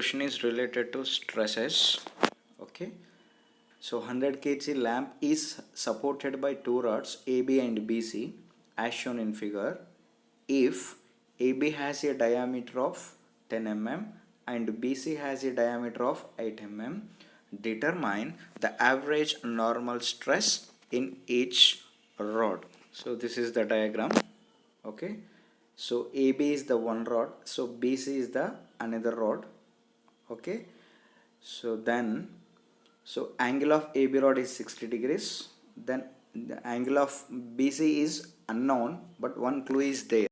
Question is related to stresses. Okay, so 100 kg lamp is supported by two rods AB and BC as shown in figure. If AB has a diameter of 10 mm and BC has a diameter of 8 mm, determine the average normal stress in each rod. So this is the diagram. Okay, so AB is the one rod, so BC is the another rod. Okay, so angle of AB rod is 60 degrees, then the angle of BC is unknown, but one clue is there.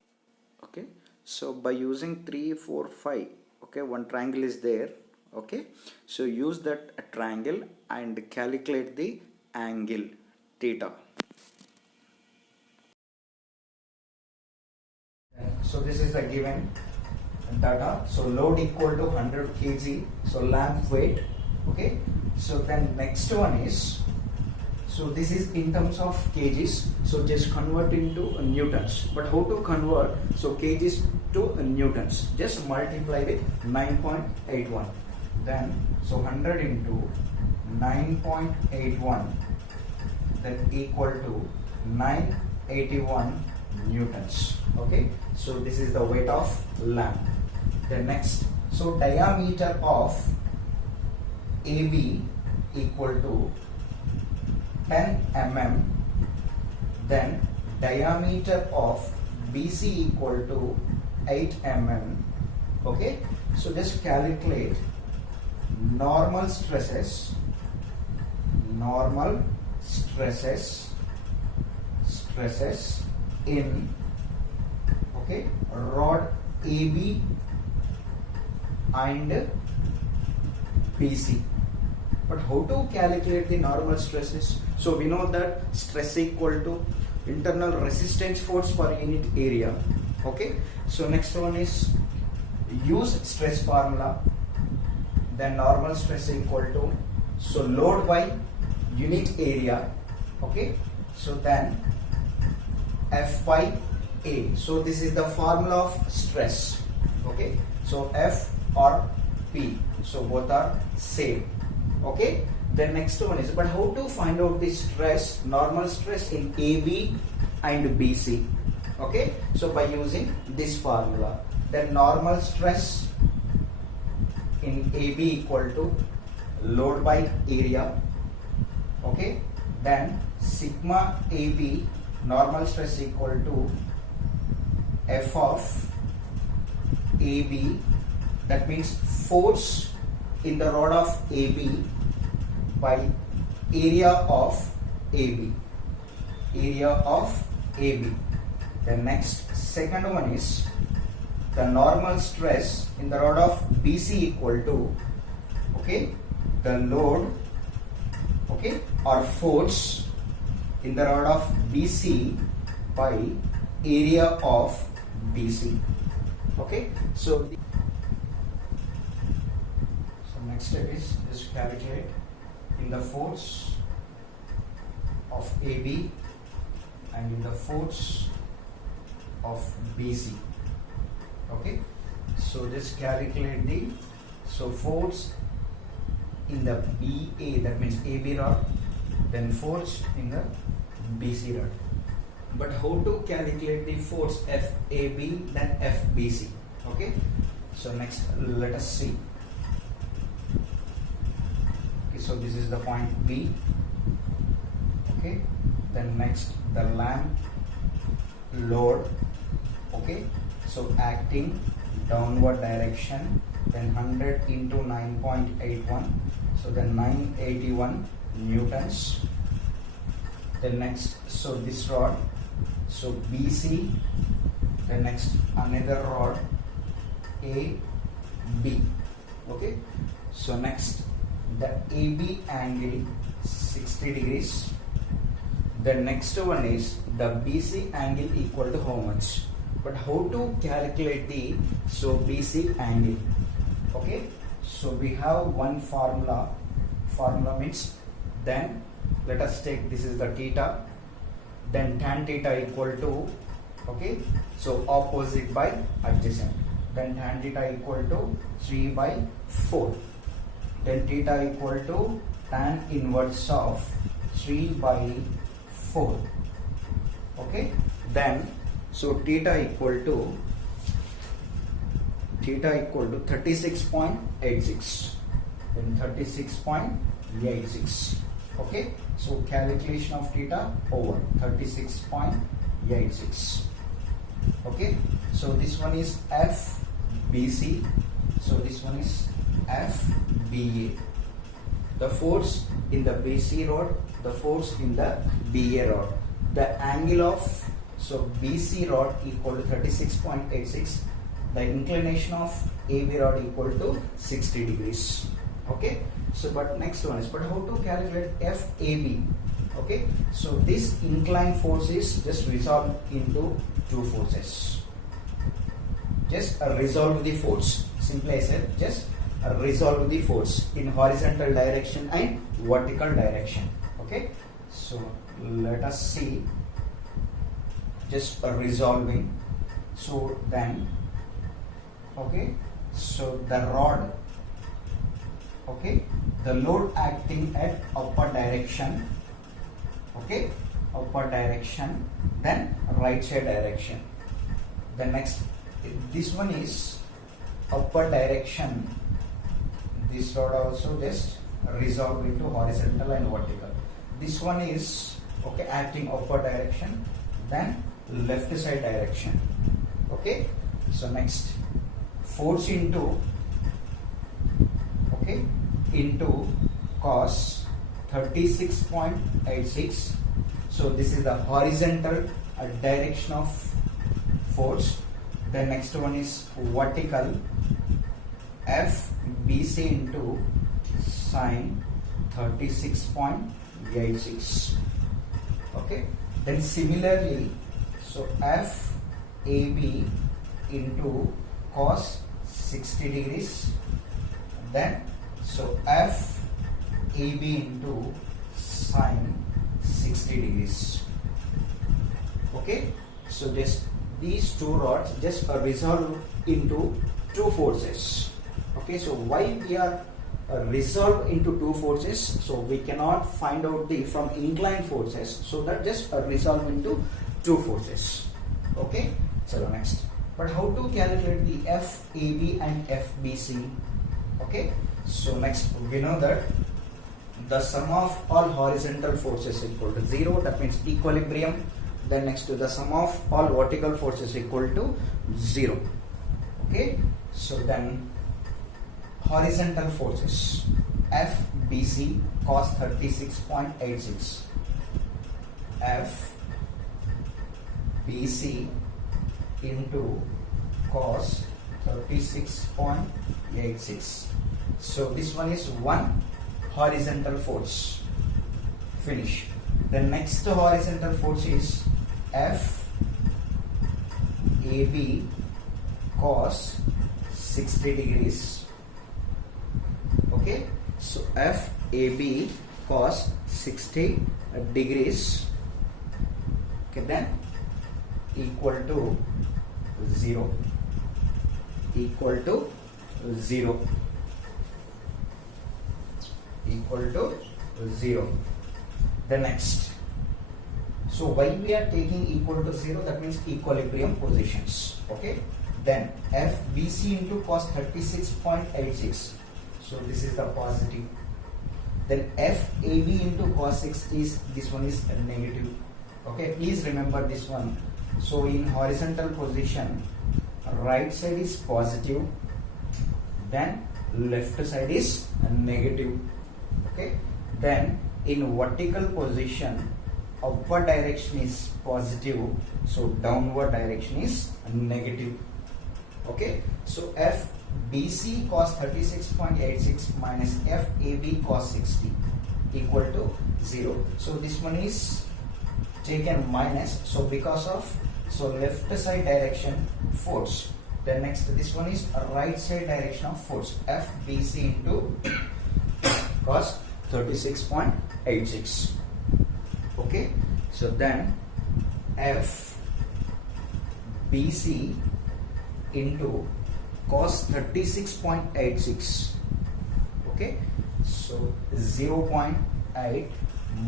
Okay, so by using 3 4 5, okay, one triangle is there. Okay, so use that triangle and calculate the angle theta. So this is the given data. So load equal to 100 kg, so lamp weight. Okay, so then next one is, so this is in terms of kgs, so just convert into newtons. But how to convert? So kgs to newtons, just multiply with 9.81. Then so 100 into 9.81, that equal to 981 newtons. Okay, so this is the weight of lamp. The next, so diameter of AB equal to 10 mm, then diameter of BC equal to 8 mm. Okay, so just calculate normal stresses in, okay, rod AB and BC. But how to calculate the normal stresses? So we know that stress equal to internal resistance force per unit area. Okay, so next one is use stress formula. Then normal stress equal to, so load by unit area. Okay, so then F by A. So this is the formula of stress. Okay, so F or P, so both are same. Okay, the next one is, but how to find out the stress, normal stress in AB and BC? Okay, so by using this formula, then normal stress in AB equal to load by area. Okay, then sigma AB, normal stress equal to F of AB, that means force in the rod of AB by area of AB. The next second one is the normal stress in the rod of BC equal to, okay, the load, okay, or force in the rod of BC by area of BC. Okay, so next step is just calculate in the force of AB and in the force of BC. Okay, so just calculate the, so force in the BA, that means AB rod, then force in the BC rod. But how to calculate the force FAB then FBC? Okay, so next let us see. Okay, so this is the point B. Okay, then next the lamp load. Okay, so acting downward direction, then 100 into 9.81, so then 981 newtons. Then next, so this rod, so BC, then next another rod AB. Okay, so next the AB angle 60 degrees. The next one is the BC angle equal to how much? But how to calculate the, so BC angle? Okay, so we have one formula means, then let us take, this is the theta, then tan theta equal to, okay, so opposite by adjacent. then tan theta equal to 3 by 4. Then theta equal to tan inverse of 3 by 4. Okay, then so theta equal to 36.86, then 36.86. okay, so calculation of theta over 36.86. okay, so this one is FBC, so this one is FBA, the force in the BC rod, the force in the BA rod, the angle of so BC rod equal to 36.86, the inclination of AB rod equal to 60 degrees. okay, so but next one is, but how to calculate FAB? okay, so this inclined force is just resolved into two forces. Just resolve the force, simply I said just resolve the force in horizontal direction and vertical direction. okay, so let us see just resolving. So then okay, so the rod, okay, the load acting at upper direction, okay, upper direction, then right side direction. The next, this one is upper direction, this rod also just resolve into horizontal and vertical. This one is okay, acting upper direction, then left side direction. okay, so next, force into okay, into cos 36.86. so this is the horizontal direction of force. The next one is vertical, FBC into sine 36.86. okay, then similarly, so FAB into cos 60 degrees, then so FAB into sine 60 degrees. okay, so just these two rods just resolve into two forces. okay, so why we are resolve into two forces? So we cannot find out the from inclined forces, so that just resolve into two forces. okay, so next, but how to calculate the FAB and FBC? okay, so next we know that the sum of all horizontal forces equal to 0, that means equilibrium. Then next to the sum of all vertical forces equal to 0. okay, so then horizontal forces, FBC cos 36.86, FBC into cos 36.86. so this one is one horizontal force. Finish. The next horizontal force is FAB cos 60 degrees. okay, so FAB cos 60 degrees, okay, then equal to 0, equal to 0, equal to 0. The next, so why we are taking equal to 0? That means equilibrium positions. okay, then FBC into cos 36.86, so this is the positive. Then FAB into cos 60 is, this one is negative. okay, please remember this one. So in horizontal position, right side is positive, then left side is negative. okay, then in vertical position, upward direction is positive, so downward direction is negative. okay, so FBC cos 36.86 minus FAB cos 60 equal to 0. So this one is taken minus, so because of so left side direction force. Then next, this one is a right side direction of force, FBC into cos 36.86. okay, so then FBC into cos 36.86. Okay, so 0.8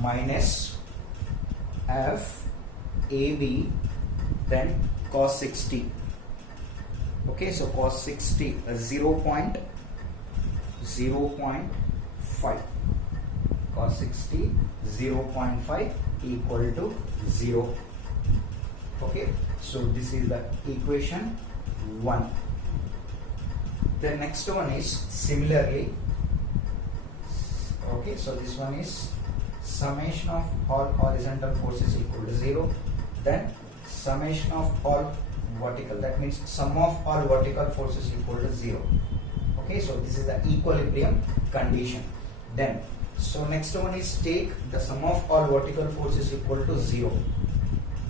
minus f AB, then cos 60. Okay, so cos 60 0.5, cos 60 0.5 equal to 0. Okay, so this is the equation 1. The next one is similarly. Okay, so this one is summation of all horizontal forces equal to 0. Then summation of all vertical, that means sum of all vertical forces equal to 0. Okay, so this is the equilibrium condition. Then so next one is take the sum of all vertical forces equal to 0.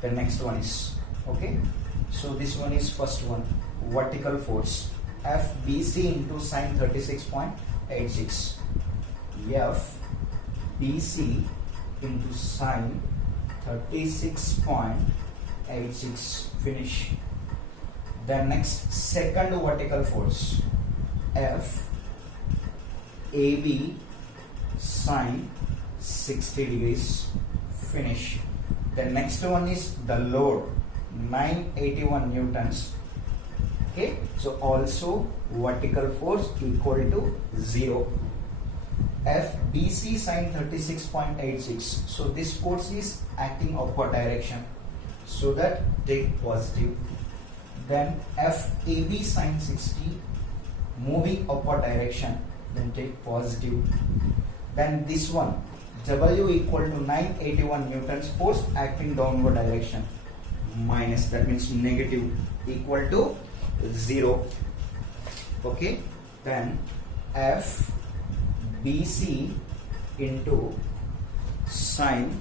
The next one is, okay, so this one is first one, vertical force FBC into sine 36.86. FBC into sine 36.86. Finish. Then next second vertical force FAB sine 60 degrees. Finish. The next one is the load 981 newtons. Okay, so also vertical force equal to 0. FBC sine 36.86. So this force is acting upward direction, so that take positive. Then FAB sine 60 moving upward direction, then take positive. Then this one W equal to 981 newtons force acting downward direction, minus, that means negative, equal to 0. Okay, then FBC into sine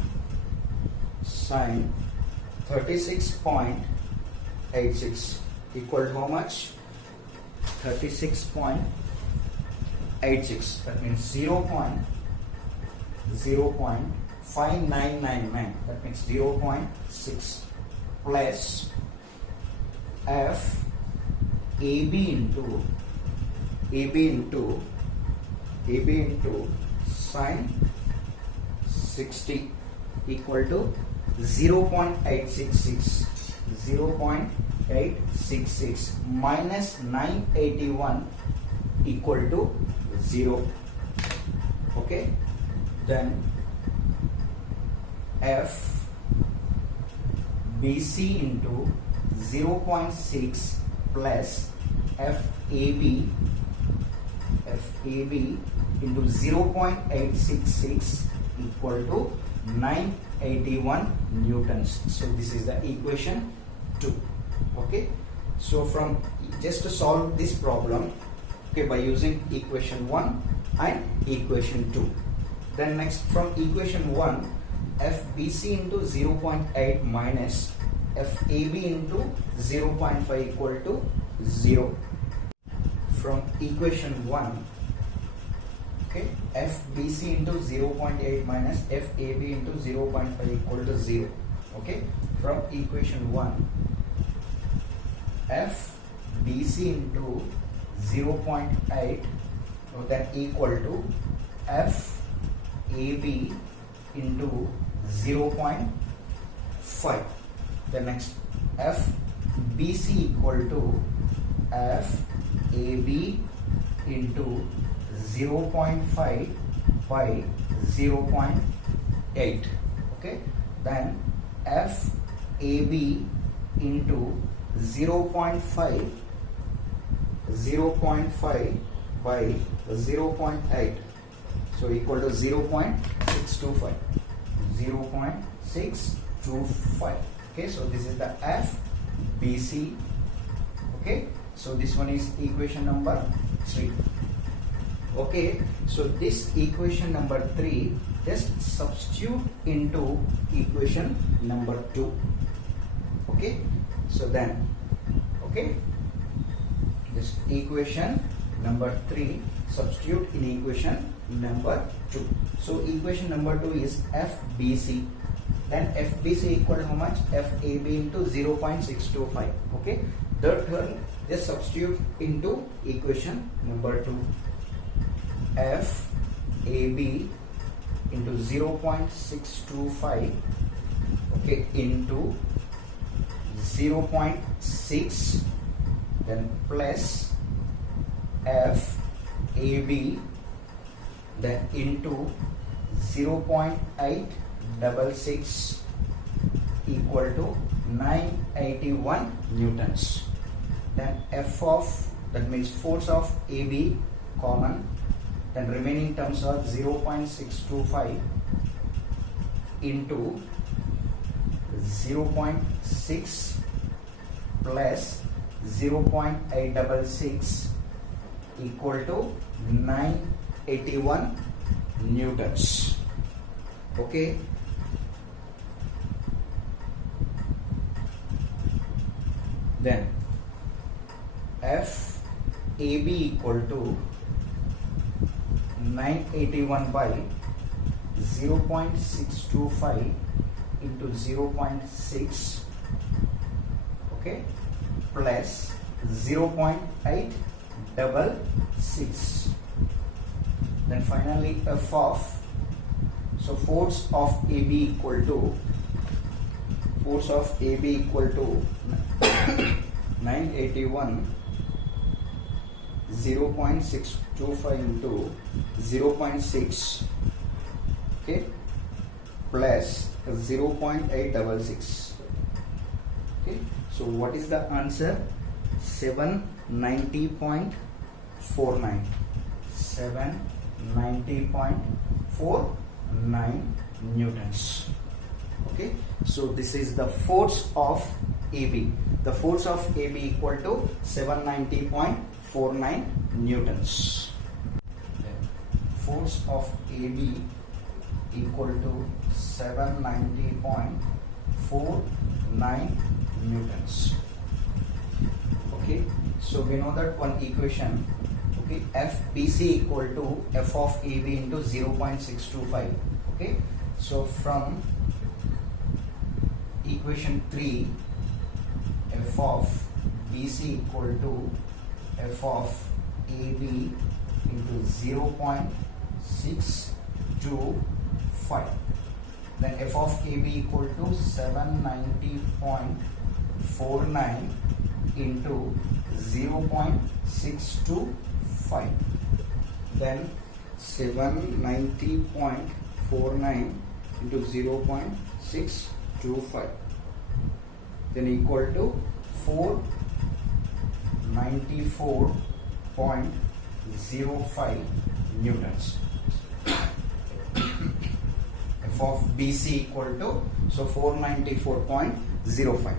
36.86 equal to how much? 36.86, that means 0.5999, that means 0.6 plus FAB into sine 60 equal to 0.866 minus 981 equal to 0. Okay, then FBC into 0.6 plus FAB into 0.866 equal to 981 newtons. So this is the equation 2. Okay, so from just to solve this problem, okay, by using equation 1 and equation 2. Then next from equation 1, FBC into 0.8 minus FAB into 0.5 equal to 0. From equation 1, okay, FBC into 0.8 minus FAB into 0.5 equal to 0. Okay, from equation 1, FBC into 0.8, then equal to FAB into 0.5. The next FBC equal to FAB into 0.5 by 0.8. Okay, then FAB into 0.5 by 0.8, so equal to 0.625. 0.625. Okay, so this is the FBC. Okay, so this one is equation number 3. Okay, so this equation number 3, just substitute into equation number 2. Okay, so then, okay, this equation number 3 substitute in equation number 2. So equation number 2 is FBC. Then FBC equal to how much? FAB into 0.625. Okay, the term Just substitute into equation number 2. F AB into 0.625, okay, into 0.6, then plus F AB then into 0.866 equal to 981 newtons. Then F of, that means force of AB common, then remaining terms are 0.625 into 0.6 plus 0.866 equal to 981 newtons. Okay. Then F AB equal to 981 by 0.625 into 0.6, okay, plus 0.866. Then finally F of, so force of AB equal to 981 0.625 into 0.6, okay, plus 0.866. Okay, so what is the answer? 790.49. 790.49 newtons. Okay, so this is the force of AB. The force of AB equal to 790.49 newtons. Force of AB equal to 790.49 newtons. Okay, so we know that one equation, okay, FBC equal to F of AB into 0.625. okay, so from equation 3, F of BC equal to F of AB into 0.625. Then F of AB equal to 790.49 into 0.625. Then 790.49 into 0.625. Then equal to 494.05 newtons. F of BC equal to, so 494.05.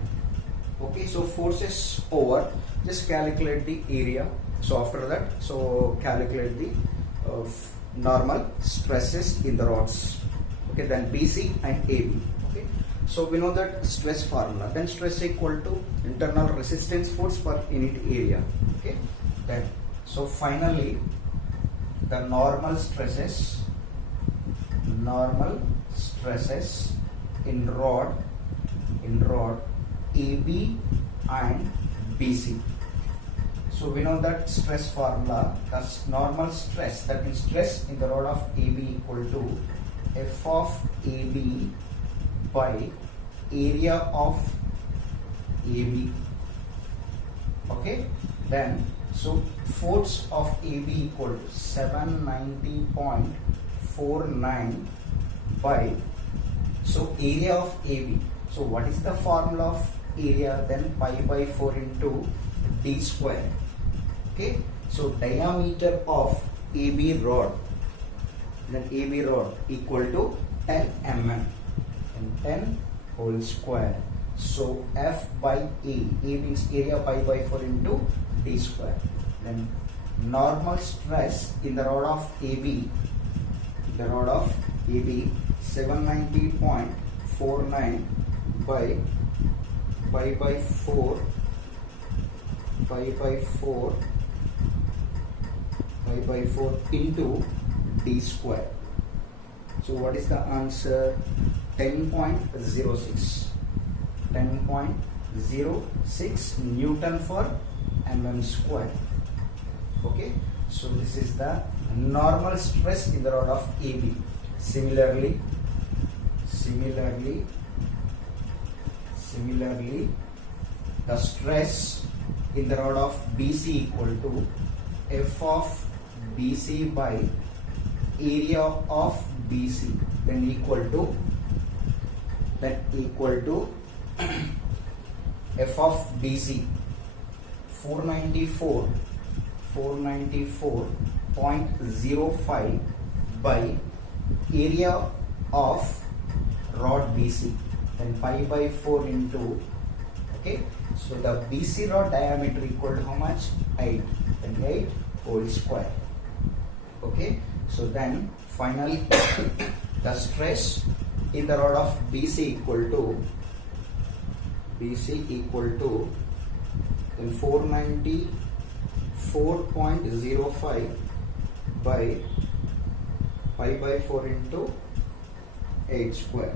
Okay, so forces over, just calculate the area. So after that, so calculate the normal stresses in the rods. Okay, then BC and AB. Okay, so we know that stress formula. Then stress equal to internal resistance force per unit area. Okay, then so finally the normal stresses in rod AB and BC. So we know that stress formula, that's normal stress, that means stress in the rod of AB equal to F of AB by area of AB. Okay, then so force of AB equal to 790.49 by, so area of AB. So what is the formula of area? Then pi by 4 into d square. Okay, so diameter of AB rod, then AB rod equal to 10 mm and 10 whole square. So F by A means area pi by 4 into d square. Then normal stress in the rod of AB, 790.49 by pi by 4 into d square. So what is the answer? 10.06 Newton for mm square. Okay, so this is the normal stress in the rod of AB. Similarly, the stress in the rod of BC equal to F of BC by area of BC, then equal to F of BC 494.05 by area of rod BC, then pi by 4 into, okay, so the BC rod diameter equal to how much? 8, then 8 whole square. Okay, so then finally the stress in the rod of BC equal to then 494.05 by pi by 4 into 8 square.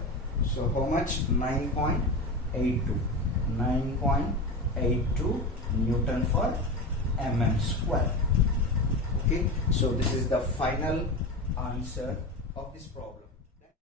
So how much? 9.82 Newton for mm square. Okay, so this is the final answer of this problem.